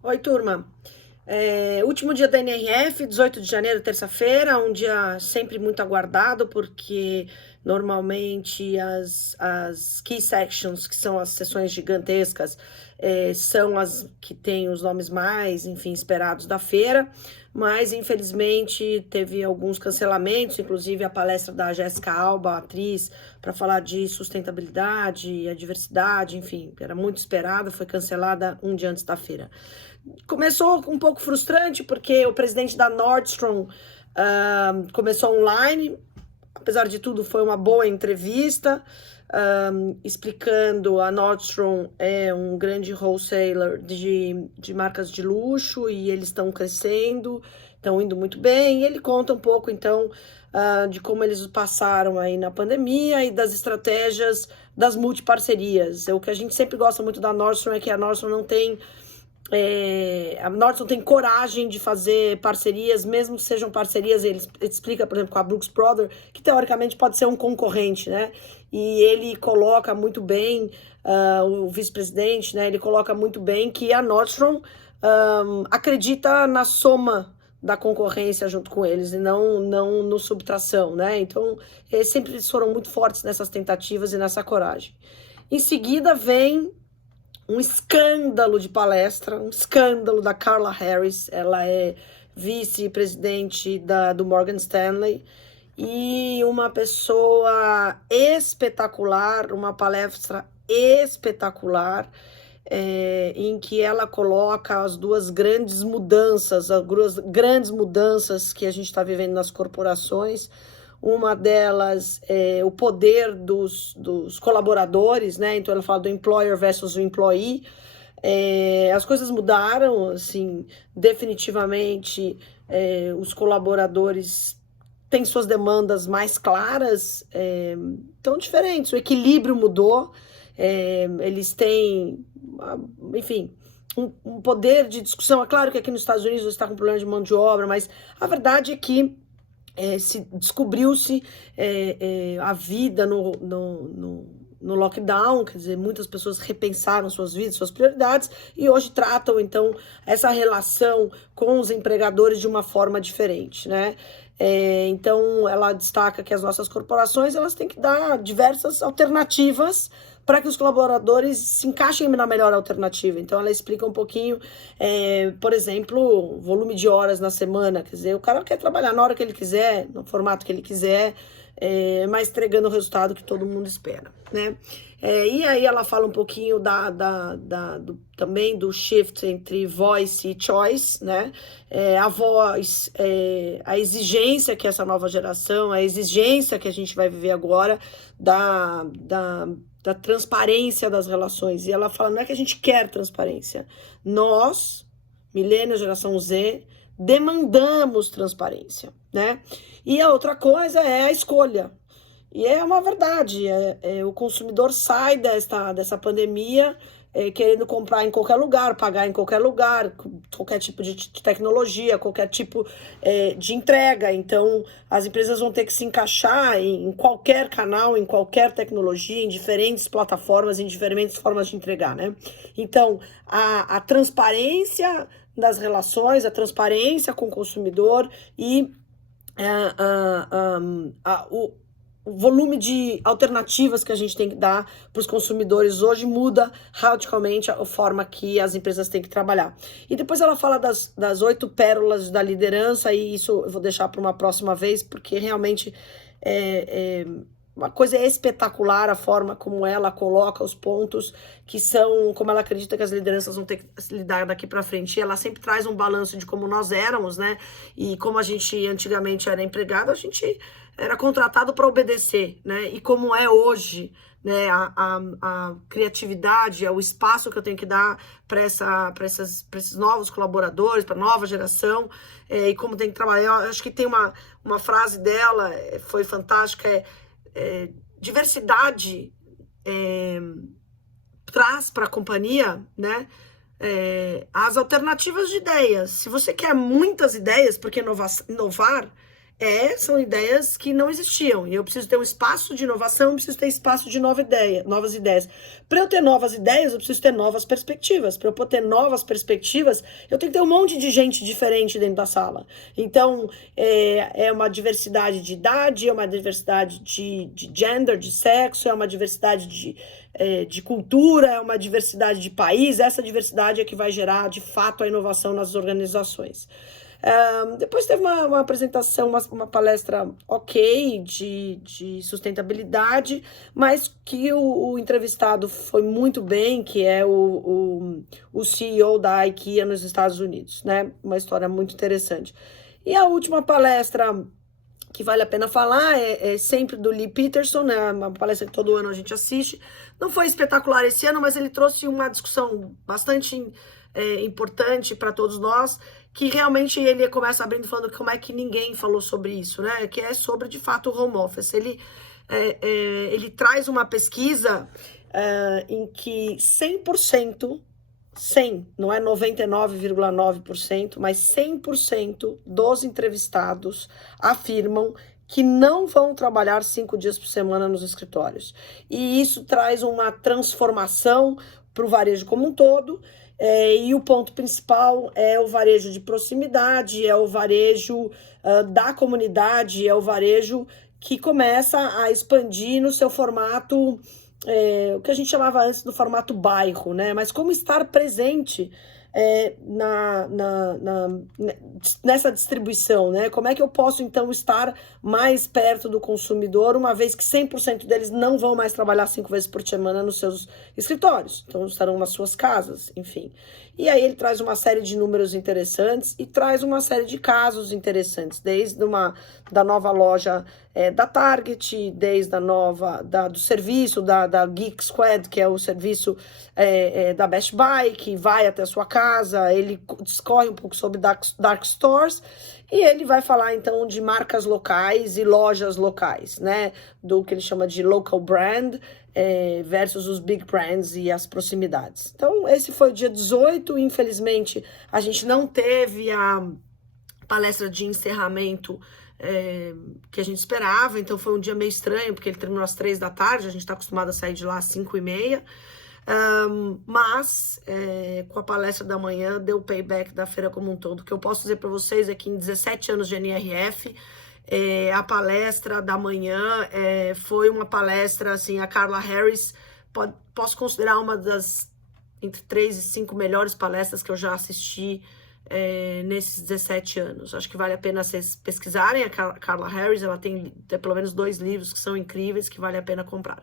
Oi, turma. Último dia da NRF, 18 de janeiro, terça-feira, um dia sempre muito aguardado, porque normalmente as key sections, que são as sessões gigantescas, são as que têm os nomes mais, enfim, esperados da feira, mas infelizmente teve alguns cancelamentos, inclusive a palestra da Jéssica Alba, atriz, para falar de sustentabilidade, a diversidade, enfim, era muito esperada, foi cancelada um dia antes da feira. Começou um pouco frustrante, porque o presidente da Nordstrom começou online. Apesar de tudo, foi uma boa entrevista, explicando a Nordstrom é um grande wholesaler de marcas de luxo e eles estão crescendo, estão indo muito bem. E ele conta um pouco, então, de como eles passaram aí na pandemia e das estratégias das multiparcerias. O que a gente sempre gosta muito da Nordstrom é que a Nordstrom não tem a Nordstrom tem coragem de fazer parcerias, mesmo que sejam parcerias, ele explica, por exemplo, com a Brooks Brothers, que teoricamente pode ser um concorrente, né? E ele coloca muito bem, o vice-presidente, né? Ele coloca muito bem que a Nordstrom acredita na soma da concorrência junto com eles e não no subtração, né? Então, eles sempre foram muito fortes nessas tentativas e nessa coragem. Em seguida vem um escândalo de palestra, um escândalo da Carla Harris. Ela é vice-presidente do Morgan Stanley e uma pessoa espetacular, uma palestra espetacular, em que ela coloca as duas grandes mudanças, que a gente está vivendo nas corporações. Uma delas é o poder dos colaboradores, né? Então ela fala do employer versus o employee. As coisas mudaram, assim, definitivamente. Os colaboradores têm suas demandas mais claras, tão diferentes. O equilíbrio mudou. Eles têm, enfim, um poder de discussão. É claro que aqui nos Estados Unidos você está com problema de mão de obra, mas a verdade é que se descobriu-se a vida no lockdown, quer dizer, muitas pessoas repensaram suas vidas, suas prioridades, e hoje tratam, então, essa relação com os empregadores de uma forma diferente, né? Então, ela destaca que as nossas corporações, elas têm que dar diversas alternativas para que os colaboradores se encaixem na melhor alternativa. Então, ela explica um pouquinho, por exemplo, volume de horas na semana. Quer dizer, o cara quer trabalhar na hora que ele quiser, no formato que ele quiser, mas entregando o resultado que todo mundo espera, né? E aí ela fala um pouquinho também do shift entre voice e choice, né? A voz, a exigência que essa nova geração, a exigência que a gente vai viver agora da transparência das relações. E ela fala, não é que a gente quer transparência. Nós, milênio, geração Z, demandamos transparência, né? E a outra coisa é a escolha. E é uma verdade, o consumidor sai dessa pandemia querendo comprar em qualquer lugar, pagar em qualquer lugar, qualquer tipo de tecnologia, qualquer tipo de entrega. Então, as empresas vão ter que se encaixar em qualquer canal, em qualquer tecnologia, em diferentes plataformas, em diferentes formas de entregar, né? Então, a transparência das relações, a transparência com o consumidor e o volume de alternativas que a gente tem que dar para os consumidores hoje muda radicalmente a forma que as empresas têm que trabalhar. E depois ela fala das 8 pérolas da liderança, e isso eu vou deixar para uma próxima vez, porque realmente uma coisa espetacular a forma como ela coloca os pontos que são, como ela acredita que as lideranças vão ter que lidar daqui para frente. E ela sempre traz um balanço de como nós éramos, né? E como a gente antigamente era empregado, a gente era contratado para obedecer, né? E como é hoje, né? A criatividade, o espaço que eu tenho que dar para esses novos colaboradores, para a nova geração, e como tem que trabalhar. Eu acho que tem uma frase dela, foi fantástica, diversidade traz para a companhia, né, as alternativas de ideias. Se você quer muitas ideias, porque inovar São ideias que não existiam. E eu preciso ter um espaço de inovação, eu preciso ter espaço de novas ideias. Para eu ter novas ideias, eu preciso ter novas perspectivas. Para eu poder ter novas perspectivas, eu tenho que ter um monte de gente diferente dentro da sala. Então, é uma diversidade de idade, é uma diversidade de gender, de sexo, é uma diversidade de cultura, é uma diversidade de país. Essa diversidade é que vai gerar, de fato, a inovação nas organizações. Depois teve uma apresentação, uma palestra ok de sustentabilidade, mas que o entrevistado foi muito bem, que é o CEO da IKEA nos Estados Unidos, né? Uma história muito interessante. E a última palestra que vale a pena falar é sempre do Lee Peterson, né? Uma palestra que todo ano a gente assiste. Não foi espetacular esse ano, mas ele trouxe uma discussão bastante importante para todos nós, que realmente ele começa abrindo falando como é que ninguém falou sobre isso, né? Que é sobre, de fato, o home office. Ele traz uma pesquisa em que 100%, 100, não é 99,9%, mas 100% dos entrevistados afirmam que não vão trabalhar 5 dias por semana nos escritórios. E isso traz uma transformação para o varejo como um todo. E o ponto principal é o varejo de proximidade, é o varejo da comunidade, é o varejo que começa a expandir no seu formato, o que a gente chamava antes do formato bairro, né? Mas como estar presente nessa distribuição, né? Como é que eu posso, então, estar mais perto do consumidor, uma vez que 100% deles não vão mais trabalhar 5 vezes por semana nos seus escritórios, então estarão nas suas casas, enfim. E aí ele traz uma série de números interessantes e traz uma série de casos interessantes, desde da nova loja da Target, desde do serviço da Geek Squad, que é o serviço da Best Buy, que vai até a sua casa. Ele discorre um pouco sobre dark stores, e ele vai falar então de marcas locais e lojas locais, né? Do que ele chama de local brand versus os big brands e as proximidades. Então, esse foi o dia 18, infelizmente a gente não teve a palestra de encerramento que a gente esperava, então foi um dia meio estranho, porque ele terminou às 3 da tarde, a gente está acostumado a sair de lá às 5h30, mas com a palestra da manhã deu o payback da feira como um todo. O que eu posso dizer para vocês é que em 17 anos de NRF, a palestra da manhã foi uma palestra, assim, a Carla Harris, posso considerar uma das entre 3 e 5 melhores palestras que eu já assisti nesses 17 anos. Acho que vale a pena vocês pesquisarem a Carla Harris. Ela tem pelo menos 2 livros que são incríveis, que vale a pena comprar.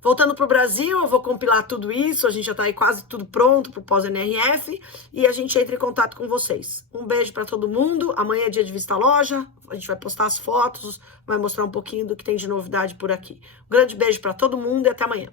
Voltando para o Brasil, eu vou compilar tudo isso, a gente já está aí quase tudo pronto para o pós-NRF, e a gente entra em contato com vocês. Um beijo para todo mundo, amanhã é dia de Vista Loja, a gente vai postar as fotos, vai mostrar um pouquinho do que tem de novidade por aqui. Um grande beijo para todo mundo e até amanhã.